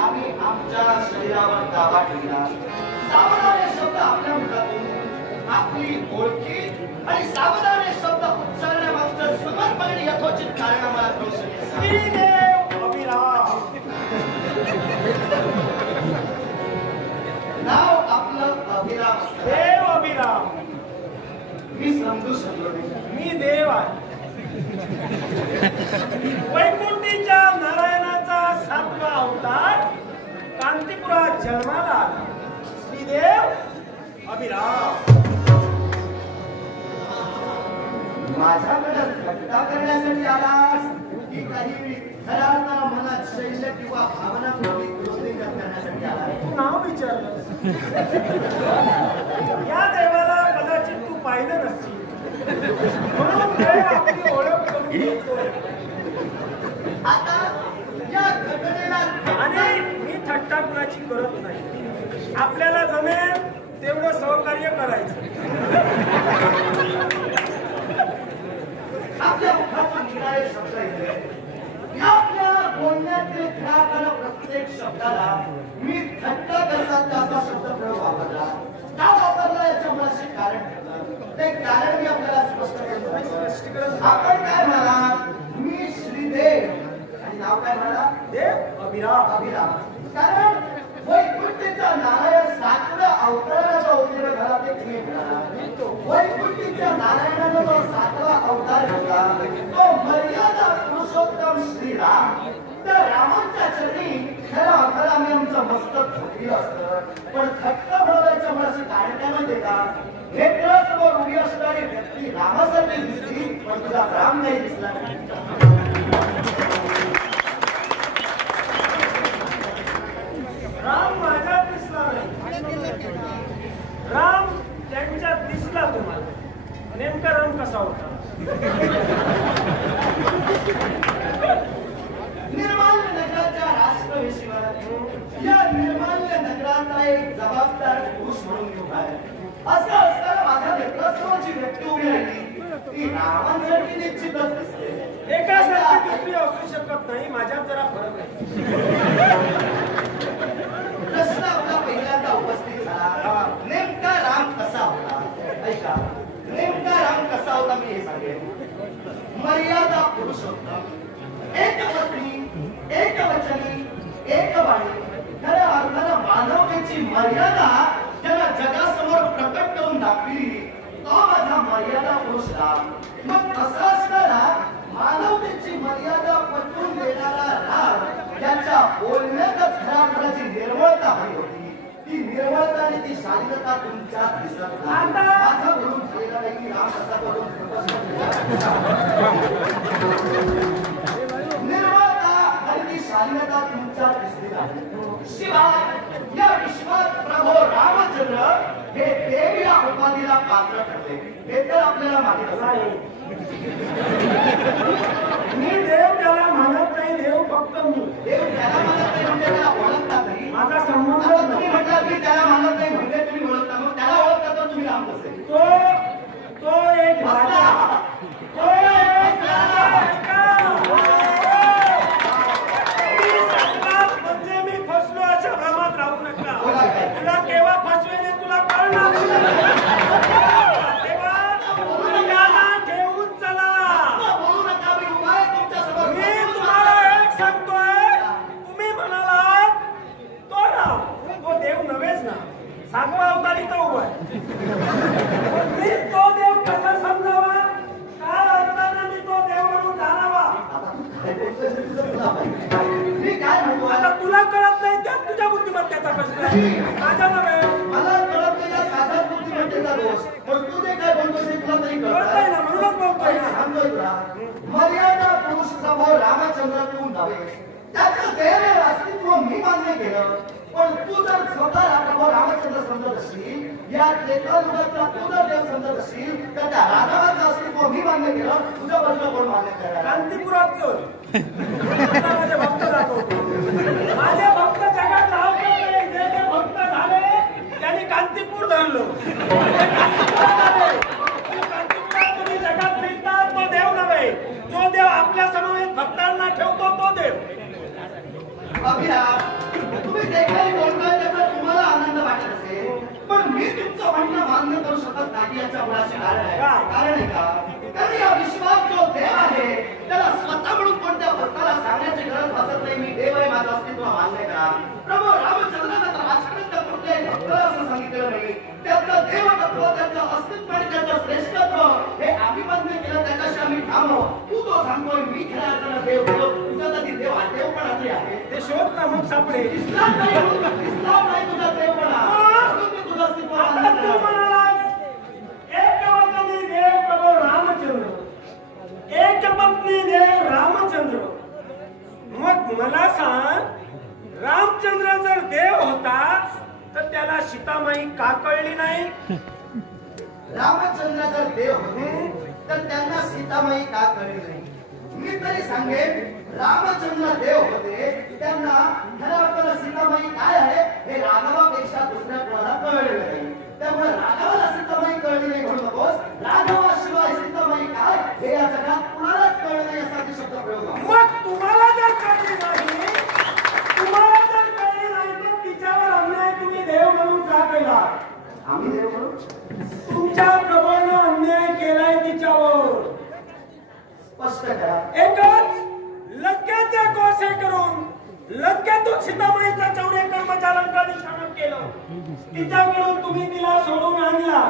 आम्ही आमच्या शरीरावर दावा ठेवला. सावधान शब्द आपल्या मुखातून आपली ओळखी आणि सावधान शब्द उच्चारण्यामागचं समर्पण यथोचित कारण आम्हाला कळू शकेल. श्रीदेव अभिराम. नाव आपलं अभिराम. देव अभिराम. मी समजू शकलो नाही. मी देव आहे. वैकुंठीच्या नारायणाचा 7वा अवतार कांतीपुरात जन्माला आला. श्रीदेव अभिराम. माझ्याकडे थट्टा करण्यासाठी आलास की काही खऱ्यांना मनात शैल्य किंवा भावना करण्यासाठी आलास? तू नाव विचारलंस. या देवाला कदाचित तू पाहिलं नसशील म्हणून देव आपली ओळख करून देतोय. आता या घटनेला आणि मी थट्टा कुणाची करत नाही. आपल्याला जमेल तेवढं सहकार्य करायचं. आपल्या मुखातून निघणारे शब्द आपल्या बोलण्यातील खऱ्या प्रत्येक शब्दाला मी थट्टा करतात त्याचा शब्द प्रयोग वापरला. का वापरला याच्या मुळाशी कारण ते कारण मी आपल्याला स्पष्ट. आपण काय म्हणाला? मी श्रीदेव आणि नाव काय म्हणाला? देव अभिराम. अभिराम. कारण वैकुंठीचा नारायण 7व्या अवताराचा अवतार झाला ते तुम्ही म्हणाला. वैकुंठीच्या नारायणाने जो 7वा अवतार घेतला तो मर्यादा पुरुषोत्तम श्रीराम. तर रामाच्या चरणी खऱ्या अर्थाला आम्ही आमचं मस्तक झोपलं असतं. पण थट्टा भरवायच्या मुळाशी कारण काय माहिती का? नेत्रासमोर उभी असणारी व्यक्ती रामासारखी दिसली पण तुझा राम नाही दिसला. राम माझ्यात दिसला नाही. राम त्यांच्यात दिसला तुम्हाला. नेमका राम कसा होता? निर्माल्य नगराच्या राष्ट्रवेशीवर या निर्माल्य नगराचा एक जबाबदार पुरुष म्हणून उभा आहे. असं असताना माझ्या नेत्रासमोरची व्यक्ती उभी राहिली ती रामांसाठी निश्चितच दिसते. एकासारखी दुसरी असू शकत नाही. माझ्यात जरा फरक आहे. प्रश्न आपला पहिल्यांदा उपस्थित झाला. नेमका राम कसा होता? ऐका, नेमका राम कसा होता मी हे सांगेन. मर्यादा पुरुषोत्तम, एक पत्नी, एक वचनी, एक वाणी. खऱ्या अर्थानं मानवतेची मर्यादा ज्याला जगासमोर प्रकट करून दाखविली तो माझा मर्यादा पुरुष राम. मग असं असताना मानवतेची मर्यादा पटवून देणारा राम याच्या बोलण्यातच खऱ्या अर्थाची निर्मळता हवी होती. ती निर्मळता आणि ती शालीनता तुमच्यात दिसत नाही. माझा बोलून झालेला नाही की राम कसा बोलून निर्मळता आणि ती शालीनता तुमच्यात दिसली नाही. शिवाय या विश्वात प्रभू रामचंद्र हे देव या उपाधीला पात्र ठरले हे तर आपल्याला माहित आहे. मी देव त्याला मानत नाही. देव फक्त मी. देव त्याला मानत नाही म्हणजे त्याला ओळखता नाही. माझा संबंध तुम्ही म्हटलं की त्याला मानत नाही म्हणजे तुम्ही ओळखता. मग त्याला ओळखता तर तुम्ही राम कसे? तो एक राजा. तो एक म्हणजे मी फसलो अशा भ्रमात राहू नका. तुला केव्हा फसवेने तुला कळणार. तेव्हा घेऊन चला. बोलू नका. मी उभा आहे तुमच्या समोर. मी तुम्हाला एक सांगतोय. तुम्ही म्हणालात तो राम. तो देव नव्हेच ना. 7वा अवतारी तो उभा आहे. मी तो देव कसा समजावा? काय अर्थानं मी तो देव म्हणून जाणावा? मी काय म्हणतो आता तुला कळत नाही त्यात तुझ्या बुद्धिमत्तेचा प्रश्न आहे. माझ्या नव्हे. मला कळत नाही का माझ्या बुद्धिमत्तेचा दोष. पण तू जे काय बोलतोस ते तुला तरी कळतंय ना म्हणूनच बोलतोय ना. सांगतोय तुला मर्यादा पुरुष प्रभू रामचंद्र तू नव्हे. त्याचं देव अस्तित्व मी मान्य केलं. पण तू जर स्वतःला प्रभू रामचंद्र समजत असशील या त्रेतायुगातला तू जर देव समजत असशील तर त्या राघवाचं अस्तित्व मी मान्य केलं. तुझ्या बाजूला कोण मान्य करणार? कांतीपुरात चल. माझे भक्त दाखवतो. माझे भक्त जगात राहतो. जे जे भक्त झाले त्यांनी कांतीपूर धरलं. कांतीपुरात तुम्ही जगात फिरतात तो देव अभिराम, तुम्ही जे काही बोलताय त्याचा तुम्हाला आनंद वाटत असेल, पण मी तुमचं म्हणणं मान्य करू शकत नाही याच्या मुळाचे कारण आहे. कारण आहे का? कारण या विश्वात जो देव आहे त्याला स्वतः म्हणून कोणत्या भक्ताला सांगण्याची गरज भासत नाही. मी देव आहे, माझं अस्तित्व मान्य करा. प्रभू रामचंद्रानं तर आजपर्यंत कुठल्याही भक्ताला असं सांगितलेलं नाही. त्याचं देवतत्व, त्याचं अस्तित्व आणि त्याचं श्रेष्ठत्व हे आम्ही मान्य केलं, त्याच्याशी आम्ही ठाम आहोत. तू तो सांगतोय मी खऱ्या अर्थानं देव देव, तुझा कधी देव हा देवपणा आहे. ते शोध ना मग सापडे. इस्लाम नाही तुझा देवपणा. तुझं अस्तित्व आता तू म्हणालास एकवचनी देव प्रभू रामचंद्र, एकपत्नी देव रामचंद्र. मग मला सांग, रामचंद्र जर देव होता तर त्याला सीतामाई का कळली नाही? रामचंद्र जर देव होते तर त्यांना सीतामाई का कळली नाही? मी तरी सांगेन, रामचंद्र देव होते, त्यांना खऱ्या अर्थानं सीतामाई काय आहे हे राघवापेक्षा दुसऱ्या कोणाला कळलेलं नाही. त्यामुळे राघवाला सीतामाई कळली नाही म्हणू नकोस. राघवाशिवाय सीतामाई काय हे या जगात कुणालाच कळलं नाही असा शब्द प्रयोग आहे. मग तुम्हाला जर कळली नाही, तुम्हाला जर कळली नाही तर तिच्यावर अन्याय तुम्ही देव म्हणून का केला? आम्ही देव म्हणून तुमच्या प्रभूनं अन्याय केलाय तिच्यावर. स्पष्ट करा. एकच लंकेचे कोसे करून लंकेतून सीतामाईचा 74 कर्मचाऱ्यांका निशाणा केलं. तिच्याकडून तुम्ही तिला सोडून आणला.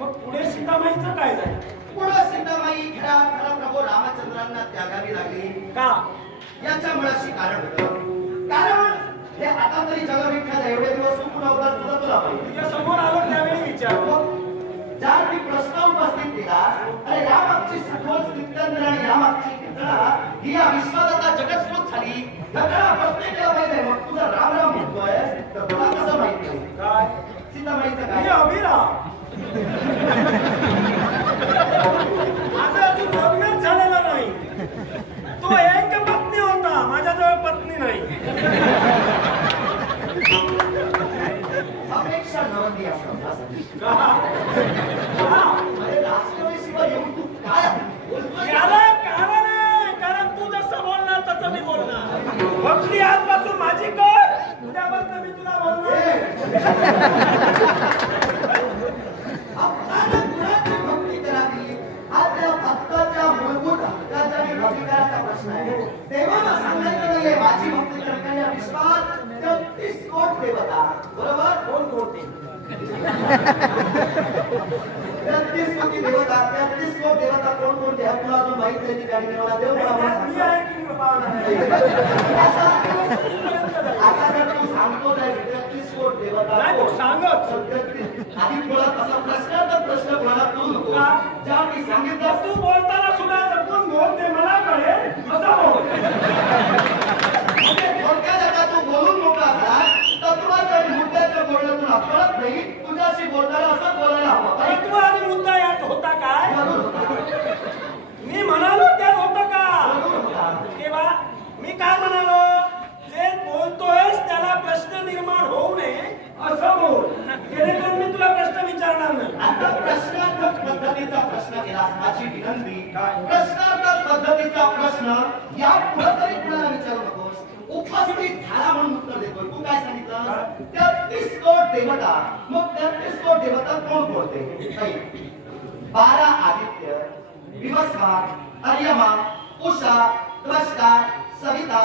मग पुढे सीतामाईचं काय झालं? पुढे सीतामाई खऱ्या प्रभू रामचंद्रांना त्यागावी लागली का? याच्या मुळाशी कारण होतं. कारण हे आता तरी जगविख्यात एवढे दिवस तू पुन्हा होता तुला पाहिजे. तुझ्या समोर आलो त्यावेळी विचारलं. ज्या मी प्रश्न उपस्थित केला, अरे यामागची सखोल स्थित्यंतर आणि यामागची घटना ही या विश्वात आता जगतस्फोट झाली. घटना प्रश्न केला पाहिजे. मग तुझा राम राम म्हणतोय तर तुला कसं माहिती नाही? काय सीतामाईचं मी काय? अभिराम. माझं अजून लग्नच झालेलं नाही. तो एक पत्नी होता, माझ्याजवळ पत्नी नाही. अपेक्षा नव्हती असं. अरे राष्ट्रवादीशिवाय येऊन तू काय बोलतोय? याला कारण आहे, कारण तू जसं बोलणार तसं मी बोलणार. भक्ती आजपासून माझी कर, उद्यापासून मी तुला बोलणार. आपल्याला गुणाची भक्ती करावी हा त्या भक्ताच्या मूलभूत हक्काचा आणि अधिकाराचा प्रश्न आहे. देवाला सांगायचं नाहीये माझी भक्ती करणाऱ्या विश्वात 33 कोट देवता, बरोबर? कोण कोणते? 33 कोटी देवता, 33 कोट देवता कोण कोणते आहेत तुला अजून माहित नाही. ठिकाणी देवाला देव मी आहे की आता जर तू सांगतो 33 कोट देवता नाही, सांगत आधी बोला तसा प्रश्न तर प्रश्न कोणाला करू नको. ज्या मी सांगितलं तू बोलताना सुद्धा जपून बोल, ते मला कळेल असं बोल. थोडक्यात आता तू बोलून मोकळा झाला. तत्वाच्या आणि मुद्द्याच्या बोलण्यातून आपणच नाही तुझ्याशी बोलताना असं बोलायला हवं. तत्व आणि मुद्दा यात होता काय? जरूर होता. मी म्हणालो त्यात होतं का? जरूर होता. तेव्हा मी काय म्हणालो? जे बोलतोयस त्याला प्रश्न निर्माण होऊ नये असं बोल, जेणेकरून मी तुला प्रश्न विचारणार नाही. आता प्रश्नार्थक पद्धतीचा प्रश्न केला माझी विनंती. प्रश्नार्थक पद्धतीचा प्रश्न या पुढे तरी कुणाला विचारू नकोस. उपस्थित झाला म्हणून उत्तर देतोय. तू काय सांगितलं? 33 कोट देवता. मग 33 कोट देवता कोण कोणते? 12 आदित्य, विवस्वा, अर्यमा, उषा, त्वष्टा, सविता,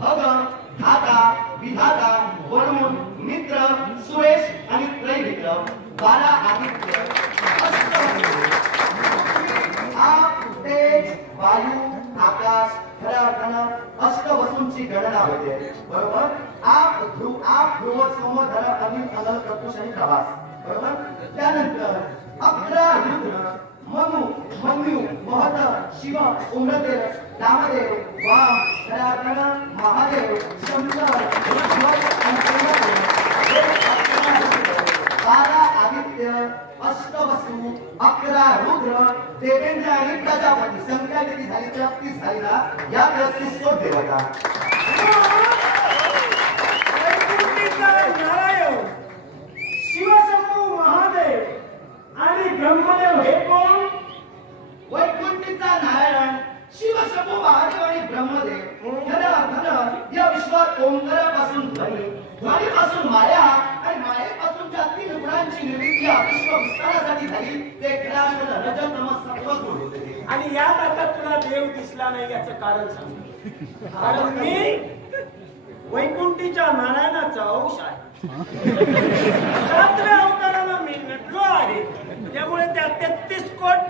भग, धाता, विधाता, वरुण, मित्र, सुरेश आणि त्रैविक्रम. 12 आदित्य, आप, तेज, वायू, आकाश, खऱ्या अर्थानं अष्टवसूंची गणना होते, बरोबर? आप ध्रुव, सोम, धर, अग्नी, अनल, प्रत्युष आणि प्रभास, बरोबर? त्यानंतर 11 रुद्र, मनु, मन्यू, महत, शिव, उम्रदेव, नामदेव, वाम, खऱ्या अर्थानं महादेव, शंकर, शिव आणि प्रेमदेव. 12 आदित्य, अष्टवसू, 11 रुद्र, देवेंद्र आणि प्रजापती. संख्या किती झाली? 33 झाली ना? या 33 कोट देवता. नारायण, शिवशंभू, महादेव आणि ब्रह्मदेव हे कोण? वैकुंठीचा नारायण, शिवशंभू, महादेव आणि ब्रह्मदेव खऱ्या अर्थानं या विश्वात ओंकारापासून ध्वनी, ध्वनीपासून माया आणि मायेपासून ज्या 3 गुणांची निर्मिती या विश्व विस्तारासाठी झाली ते ज्ञान रज तम सत्व गुण होते. आणि यात आता तुला देव दिसला नाही याचं कारण सांग. कारण मी वैकुंठीच्या नारायणाचा अंश आहे. 7व्या अवताराला मी नटलो आहे. त्यामुळे त्या 33 कोट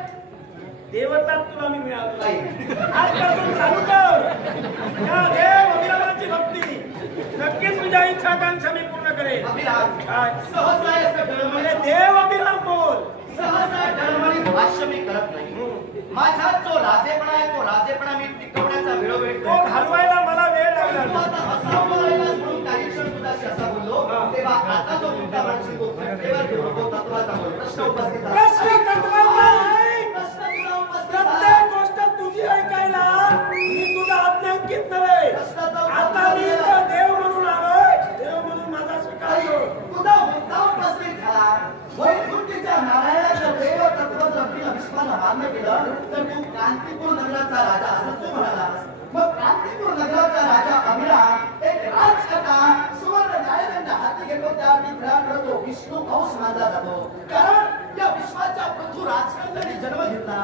देवता तुला मी मिळालो नाही. आजपासून चालू कर या देव अभिरामाची भक्ती. नक्कीच तुझ्या इच्छाकांक्षा मी पूर्ण करेन. म्हणजे देव अभिराम बोल. सहसा धर्मणी भाष्य मी करत नाही. माझा जो राजेपणा आहे तो राजेपणा मी टिकवण्याचा वेळोवेळी तो घालवायला मला वेळ लागला. म्हणून काही क्षण तुझ्याशी असा बोललो तेव्हा आता जो मुद्दा मानशी तो घटनेवर घेऊन तो तत्वाचा बोल. प्रश्न उपस्थित प्रत्येक गोष्ट तुझी ऐकायला मी तुला आज्ञांकित नव्हे. आता मी देव म्हणून आलोय. देव म्हणून माझा स्वीकार. तुझा मुद्दा उपस्थित झाला. वैकुंठीच्या नारायणाच्या देव तत्वाचं विश्वाला मान्य केलं तर तू क्रांतिपूर नगराचा राजा असं तू म्हणालास. मग क्रांतिपूर नगराचा राजा अभिराम एक राजकथा सुवर्ण न्यायालयाच्या हाती घेतो. त्या तो विष्णू अंश मानला जातो. कारण या विश्वाच्या पृथ्वी राजकर्त्यांनी जन्म घेतला.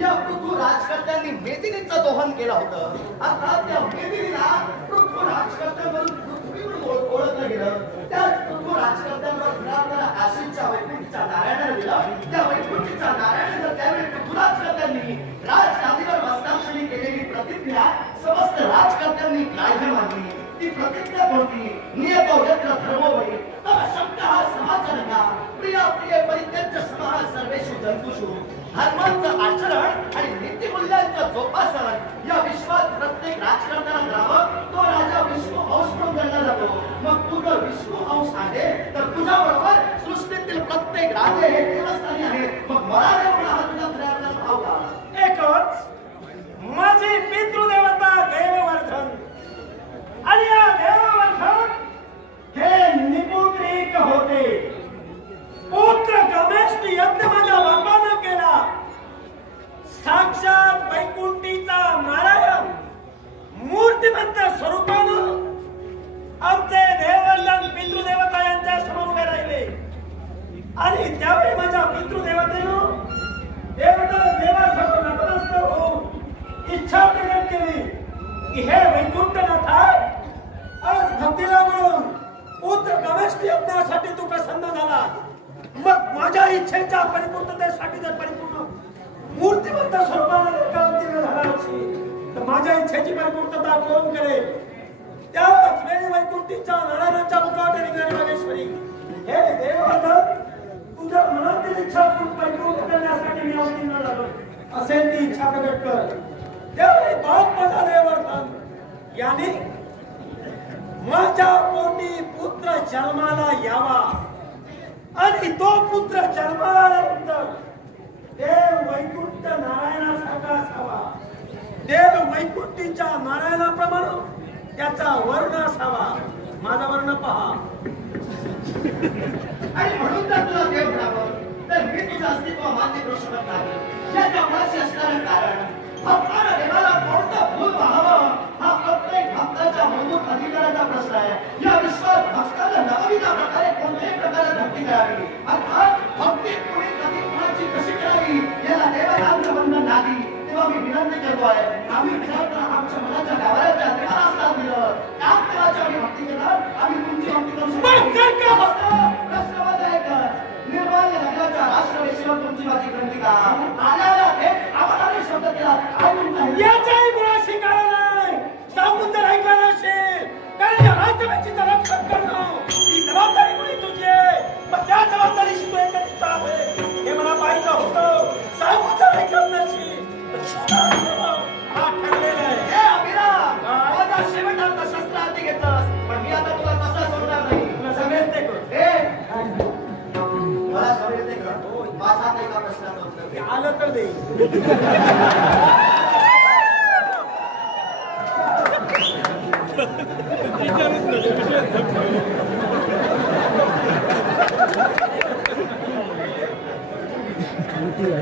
या पृथ्वी राजकर्त्यांनी मेदिनीचं दोहन केलं होतं. अर्थात त्या मेदिनीला पृथ्वी राजकर्त्यांवरून पृथ्वीवरून ओळखलं गेलं. त्याच पृथ्वी राजकर्त्यांवर घराला काशीच्या वैकुंठीच्या नारायणाला दिलं. त्या वैकुंठीच्या नारायणाला त्यावेळी पृथ्वी राजकर्त्यांनी राजगादीवर बसण्यासाठी केलेली प्रतिज्ञा समस्त राजकर्त्यांनी ग्राह्य मानली. ती प्रतिज्ञा कोणती? नियतो यत्र धर्मो वै तव शब्दः समाचरः प्रिया प्रिय परित्यज्य समः सर्वेषु जंतुषु. धर्मांचं आचरण आणि नीतिमूल्यांचं जोपासन या विश्वात प्रत्येक राजकर्त्याला करावं. तो राजा विष्णू अंश म्हणून गणला जातो. मग तू जर विष्णू अंश आहे तर तुझ्या बरोबर सृष्टीतील प्रत्येक राजे हे देवस्थानी आहेत. मग मला देव हा तुझा खऱ्या भाव का? एकच माझी पितृदेवता देववर्धन आणि या देववर्धन हे निपुत्रिक होते. पुत्र गमेश यज्ञ माझ्या बापानं केला. साक्षात वैकुंठीचा नारायण मूर्तिमंत स्वरूपानं आमचे देववर्धन पितृदेवता यांच्या समोर उभे राहिले. आणि त्यावेळी माझ्या पितृदेवतेनं देवासमोर नतमस्तक होऊन इच्छा प्रकट केली की हे वैकुंठनाथा, आज भक्तीला म्हणून पुत्र गमेश यज्ञासाठी तू प्रसन्न झाला. मग माझ्या इच्छेच्या परिपूर्णतेसाठी जर परिपूर्ण मूर्तिमंत स्वरूपाने अवतीर्ण झाला असेल तर माझ्या इच्छेची परिपूर्णता कोण करेल? त्याच वेळी वैकुंठीच्या नारायणाच्या मुखात निघणारी महेश्वरी, हे देववर्धन, तुझ्या मनातील इच्छा परिपूर्ण करण्यासाठी मी अवतीर्ण झालो असेल ती इच्छा प्रकट कर. त्यावेळी बाप माझा देववर्धन याने माझ्या पोटी पुत्र जन्माला यावा आणि तो पुत्र जन्माला आल्यानंतर देव वैकुंठ नारायणासारखा असावा. देव वैकुंठीच्या नारायणाप्रमाणे त्याचा वर्ण असावा. माझा वर्ण पहा. आणि म्हणून जर तुला देव म्हणावं तर मी तुझं अस्तित्व मान्य करू शकत नाही. याच्या पाशी असणारं कारण भक्ताला देवाला कोणतं फूल पाहावं हा प्रत्येक भक्ताच्या मूलभूत अधिकाराचा प्रश्न आहे. या विश्वात भक्ताला नवविध प्रकारे कोणत्याही प्रकारे भक्ती करावी. अर्थात भक्ती तुम्ही कधी कुणाची कशी करावी याला देवाला बंधन नाही. तेव्हा मी विनंती करतो आहे, आम्ही विचारताना आमच्या मनाच्या गावाच्या देवाला असतात दिलं त्याच देवाची आम्ही भक्ती करणार. आम्ही तुमची भक्ती करू शकतो. प्रश्नवाद आहे का निर्माल्य नगराच्या राष्ट्रवेशीवर तुमची माझी ग्रंथी का आल्याला थेट आम्हाला शब्द केला काय म्हणता? याच्याही मुळाशी कारण नाही. सांगून जर ऐकलं नसेल कारण या राष्ट्रवाची रक्षण करणं ही जबाबदारी कोणी तुझी आहे. मग त्या जबाबदारीशी तू एकत्रित आहे हे मला पाहिजे होतं. सांगून जर ऐकलं नसेल हा ठरलेला आहे. हे अभिराम, माझा शेवटाचा शस्त्र हाती घेतलंस पण मी आता तुला कसा सोडणार नाही. तुला सगळेच ते कर. मला सगळे ते कर. माझा एका प्रश्नाचं उत्तर दे. आलं तर दे.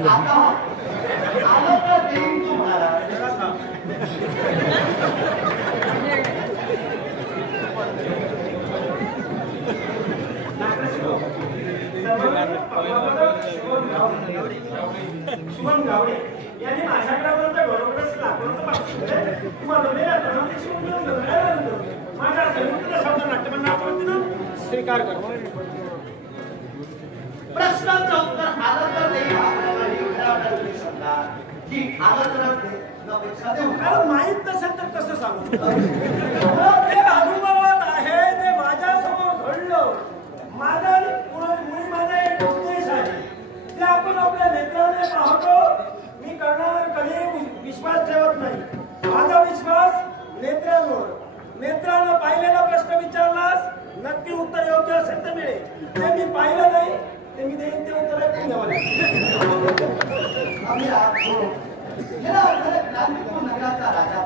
आता आलं तर देईन तू म्हणाला. शुभम गावडे यांनी माझ्याकडे बरोबरच लाखोचं पाठवलं माझ्या संयुक्त शब्द नाट्यमंडळाच्या वतीनं स्वीकार करतो. प्रश्नाचं उत्तर आलं तर नाही की आलं तर माहित नसेल तर कसं सांगू. ते अनुभवात आहे ते माझ्यासमोर घडलं. माझा मुळी माझा एक उद्देश आहे ते आपण आपल्या नेत्राने पाहतो. मी करणार कधी विश्वास ठेवत नाही. माझा विश्वास नेत्रांवर. नेत्रानं पाहिलेला प्रश्न विचारलास नक्की उत्तर योग्य असेल तर मिळेल. ते मी पाहिलं नाही ते मी देईन ते उत्तर क्रांतिपूर नगराचा राजा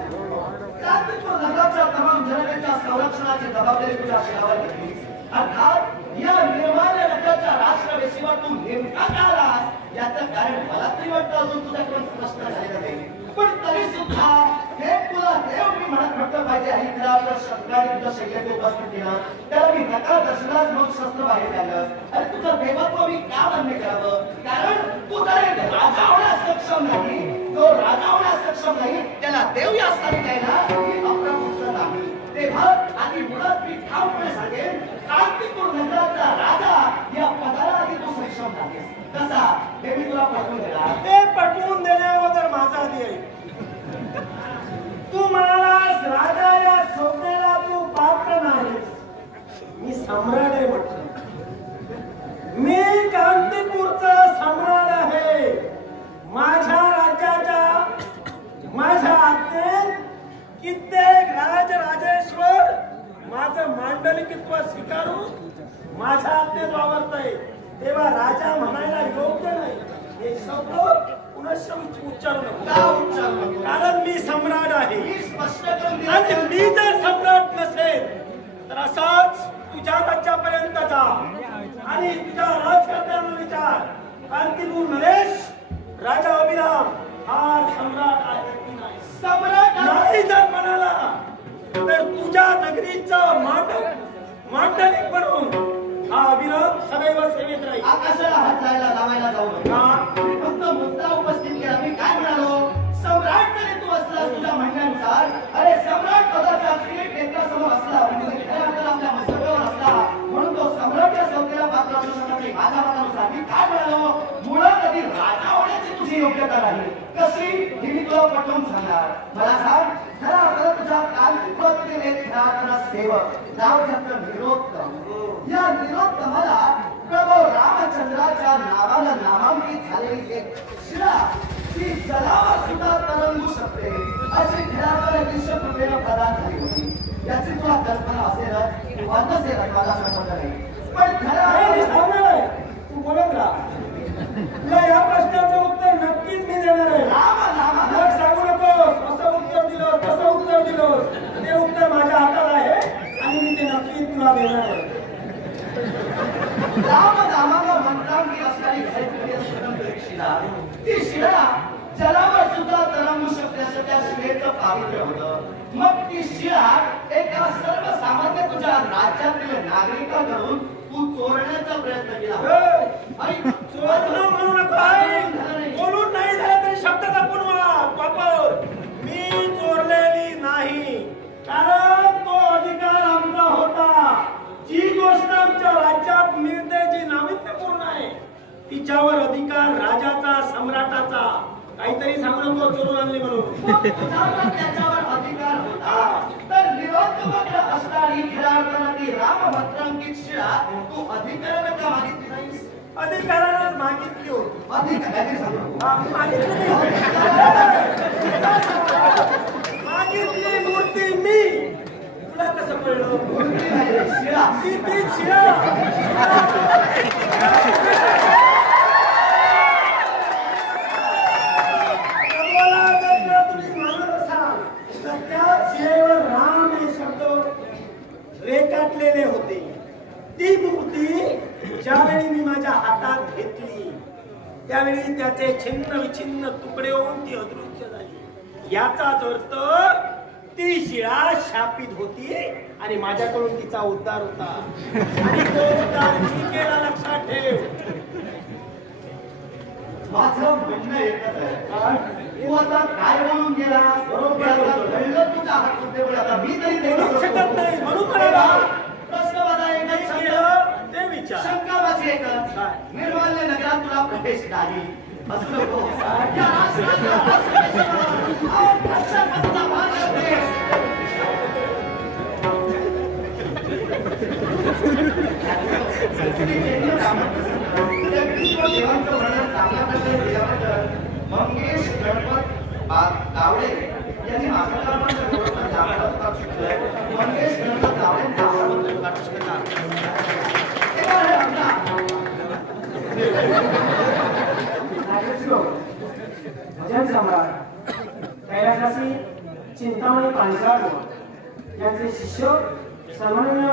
क्रांतिपूर नगराच्या तमाम जनतेच्या संरक्षणाची जबाबदारी तुझ्या शिरावर घेतली. अर्थात या निर्माल्य नगराच्या राष्ट्रवेशीवर तू नेमका का आलास याचं कारण मला तरी वाटतं अजून तुझ्याकडून स्पष्ट झालेलं नाही. पण तरी सुद्धा हे तुला देव मी म्हणत म्हटलं पाहिजे. आणि तुला आपल्या शस्त्राने तुझ्या शैल्याची उपस्थित केलं त्याला मी नकार दर्शनास मग शस्त्र बाहेर आलं. आणि तुझं देवत्व मी का मान्य करावं. कारण तू तर एक राजा होण्यास सक्षम नाही. जो राजा होण्यास सक्षम नाही त्याला देव या स्थानी द्यायला ही अप्रपुष्ट नाही. तेव्हा आधी मुळात मी ठामपणे सांगेन क्रांतिपूर नगराचा राजा या पदाला आधी तू सक्षम नाहीस. कसा हे मी तुला पटवून देणार. ते पटवून देण्याबद्दल माझा आधी आहे. तू म्हणालास राजा या संज्ञेला तू पात्र नाहीस. मी सम्राट आहे म्हटलं. मी क्रांतिपूरचा सम्राट आहे. माझ्या राज्याच्या माझ्या आज्ञेत कित्येक राजराजेश्वर माझं मांडलिकत्व स्वीकारून माझ्या आज्ञेत वावरतय. तेव्हा राजा म्हणायला योग्य नाही. हे शब्द पुनश्च उच्चारू नको. कारण मी सम्राट आहे. आणि मी जर सम्राट नसेल तर असाच तुझ्या राज्यापर्यंत जा आणि तुझ्या राजकर्त्यांना विचार क्रांतिपूर नरेश राजा अभिराम हा सम्राट आहे की नाही. सम्राट नाही जर म्हणाला तर तुझ्या नगरीचं मांडलिक बनवून हा अभिराम सदैव सेवेत राहील. आकाशाला हात लावायला जाऊ नका. फक्त मुद्दा उपस्थित केला. मी काय म्हणालो सम्राट तरी तू असलास तुझ्या म्हणण्यानुसार. अरे सम्राट पदाचा किरीट नेत्रासमोर असला म्हणजे आपल्या मस्तकावर असला म्हणून तो सम्राट या संस्थेला पात्र असू शकत नाही. माझ्या मतानुसार मी काय म्हणालो मुळात कधी राजा होण्याची तुझी योग्यता नाही. कशी ही मी तुला पटवून सांगणार. मला सांग खरा अर्थात तुझ्या क्रांतिपूरातील एक खेळाडूचा सेवक नाव ज्याचं निरोत्तम. या निरोत्तमाला प्रभू रामचंद्राच्या नावानं नामांकित झालेली एक शिळा ती जलावर सुद्धा तरंगू शकते अशी खेळावर विश्वकृपेनं प्रदान झाली होती. याची तुला कल्पना असेलच किंवा नसेलच मला समजत नाही. पण खरं तू बोलत राहा. तुला या प्रश्नाचं उत्तर नक्कीच मी देणार आहे. मग सांगू नकोस असं उत्तर दिलं तसं उत्तर दिलं. ते उत्तर माझ्या हातात आहे आणि मी ते नक्कीच तुला देणार आहे. राम नामाला मंत्रांकित असणारी शिळा ती शिळा जलावर सुद्धा तरंगू शकते असं त्या शिळेचं पावित्र्य होतं. मग ती शिळा एका सर्वसामान्य तुझ्या राज्यातील नागरिकांकडून तू चोरण्याचा प्रयत्न केला. चोरणं म्हणू नका. बोलून नाही झालं तरी शब्द जपून वापर. मी चोरलेली नाही. कारण तो अधिकार आमचा होता. जी गोष्ट आमच्या राज्यात मिळते जी नाविन्यपूर्ण आहे तिच्यावर अधिकार राजाचा सम्राटाचा. काहीतरी सांगू नको चोरून आणले म्हणून. त्याच्यावर अधिकार होता तर निरोत्तमाकडे असणारी खेळाडूंना ती राम मंत्रांकित शिळा तू अधिकारानं का मागितली नाहीस. अधिकारानंच मागितली होती. मागितली मूर्ती मी. तुला कसं कळलं. मूर्ती नाही शिळा. ती शिळा रेखाटलेले होते. ती मूर्ती ज्यावेळी मी माझ्या हातात घेतली त्यावेळी त्याचे छिन्न विछिन्न तुकडे होऊन ती अदृश्य झाली. याचाच अर्थ ती शिळा शापित होती आणि माझ्याकडून तिचा उद्धार होता. आणि तो उद्धार मी केला लक्षात ठेव. माझं म्हणणं एकच आहे, तू आता काय बोलून गेला बरोबर घडलं तुझ्या हातून आता मी तरी शकत नाही म्हणून म्हणाला प्रश्न माझा एकच ते विचार शंका माझी एकच निर्माल्य नगरात तुला प्रवेश नाही असू नको मंगेश गणपत गावडे यांनी मंगेश गणपत गावडे भजन सम्राट कैलासवासी चिंतामणी पांचाळ यांचे शिष्य सन्माननीय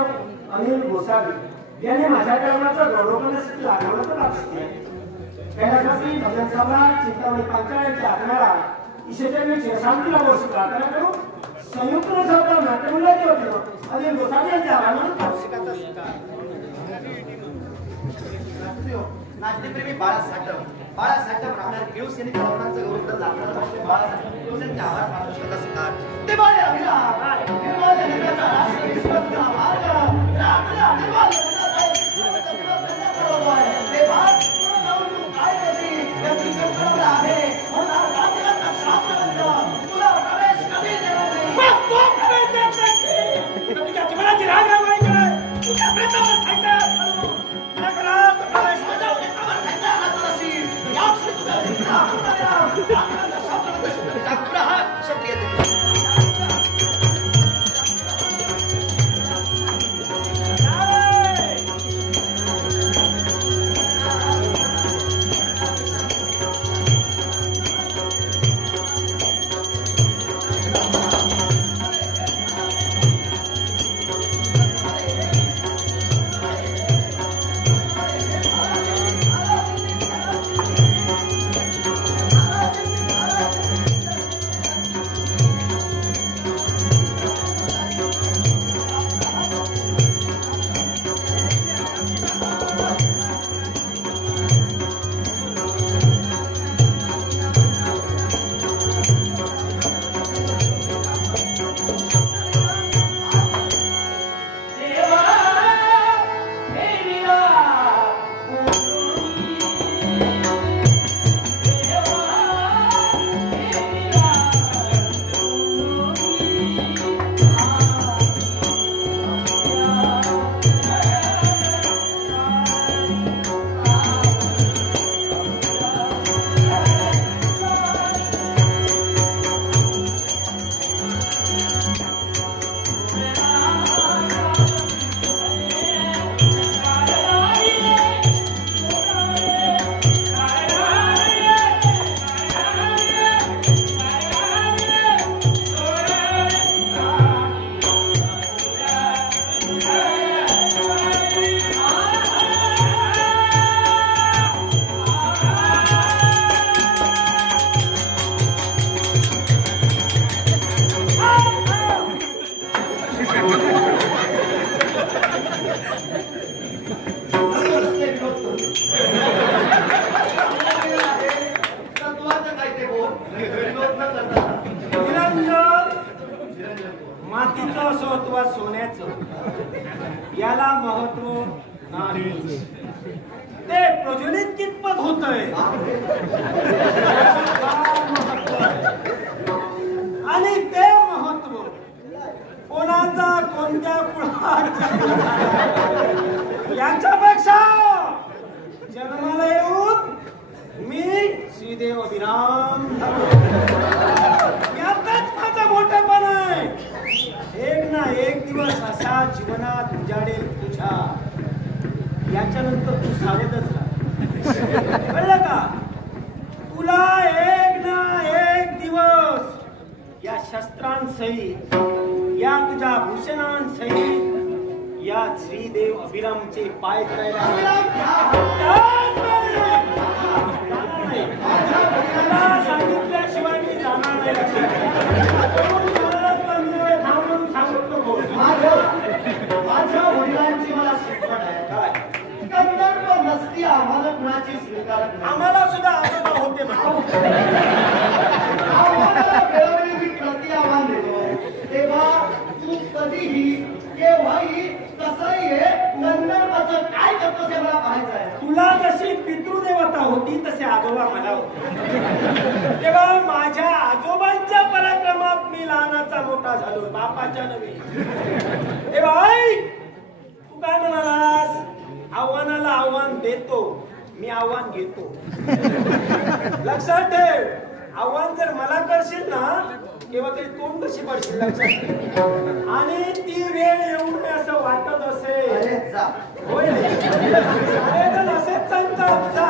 अनिल गोसावी यांनी माझ्या कर्माचा गौरव करण्यासाठी लागवण्याचं लागते. कैलासवासी भजन सम्राट चिंतामणी पांचाळ यांच्या आत्म्याला ईश्वराने चिरशांतीला वर्ष प्रार्थना करू संयुक्त सहकार नाट्यमंडळाचे होते अनिल गोसावी यांच्या आवाहनानं पावसिकाचा स्वीकार. नाट्यप्रेमी बाळा साठम राहणार दिवस यांनी कलावंतांचं गौरव लागणार बाळा साठम दिवस यांचे आभार मानू शकत असतात. ते बाळे अभिराम निर्माल्य नगराचा राष्ट्र विश्वचा मार्ग रामला निर्माल्य नगराचा ते भाग जाऊन तू काय करते याची कल्पना आहे मला रामला शास्त्रवंत तुला प्रवेश कधी देणार नाही तो प्रवेश देत नाही तुझ्या जीवनाची राग रागवायची आहे तुझ्या प्रेतावर खायचं नगरात प्रवेश मातीचं असो अथवा सोन्याचं याला महत्व नाही. ते प्रज्वलित कितपत होतंय आणि ते महत्व कोणाचा कोणत्या कुळाचा याच्यापेक्षा जन्माला येऊन मी श्रीदेव अभिराम यातच माझं मोठेपण आहे. एक ना एक दिवस असा जीवनात उजाडेल तुझ्या. याच्यानंतर तू सावधच राहा, कळलं का? तुला एक ना एक दिवस या शस्त्रांसहित या तुझ्या भूषणांसहित या श्रीदेव अभिरामचे पाय करायला सांगितल्याशिवाय मी जाणार माझ्या वडिलांची मला शिकवण आहे काय गंधर्व नसती आम्हाला कुणाची स्वीकारत नाही. आम्हाला सुद्धा झालो बापाच्या नव्हे. ए बाई तू काय म्हणालास? आव्हानाला आव्हान देतो मी आव्हान घेतो. लक्षात ठेव, आव्हान जर मला करशील ना तेव्हा तरी तोंड कशी पडशील लक्षात ठेव. आणि ती वेळ येऊ नये असं वाटत असेल होय शाळेत असेच सांगतात जा.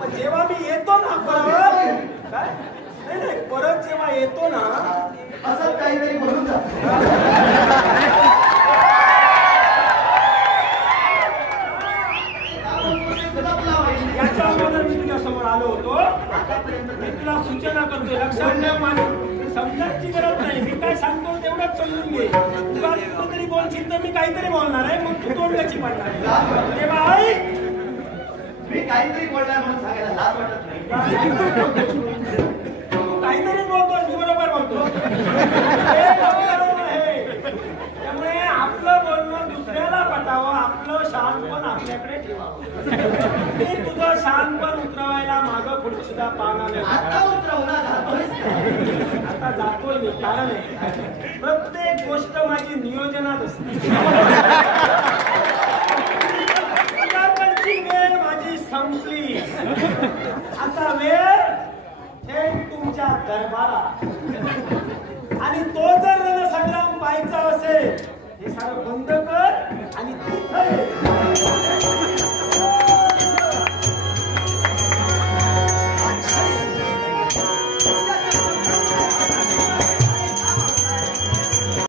पण जेव्हा मी येतो ना परत काय नाही परत जेव्हा येतो ना असं काहीतरी बोलून जा. याच्या अगोदर मी तुझ्या समोर आलो होतो. मी तुला सूचना करतोय लक्षात ठेव. समजायची गरज नाही. मी काय सांगतो तेवढंच समजून घे. तुला कुठेतरी बोलशील तर मी काहीतरी बोलणार आहे मग तू तोंड कशी पडणार तेव्हा ऐक. मी काहीतरी बोलणार म्हणून सांगायला लाज वाटत नाही. तू काहीतरी बोलतोय मी बरोबर बोलतो. त्यामुळे आपलं बोलणं दुसऱ्याला पटावं आपलं शहाणपण आपल्याकडे ठेवावं. मी तुझं शहाणपण उतरवायला मागं पुढे सुद्धा पाहणार नाही. आता उतरवला जातोय. आता जातोय मी कारण आहे प्रत्येक गोष्ट माझी नियोजनात असते. वेळ माझी संपली. आता वेळ थेट तुमच्या दरबारात.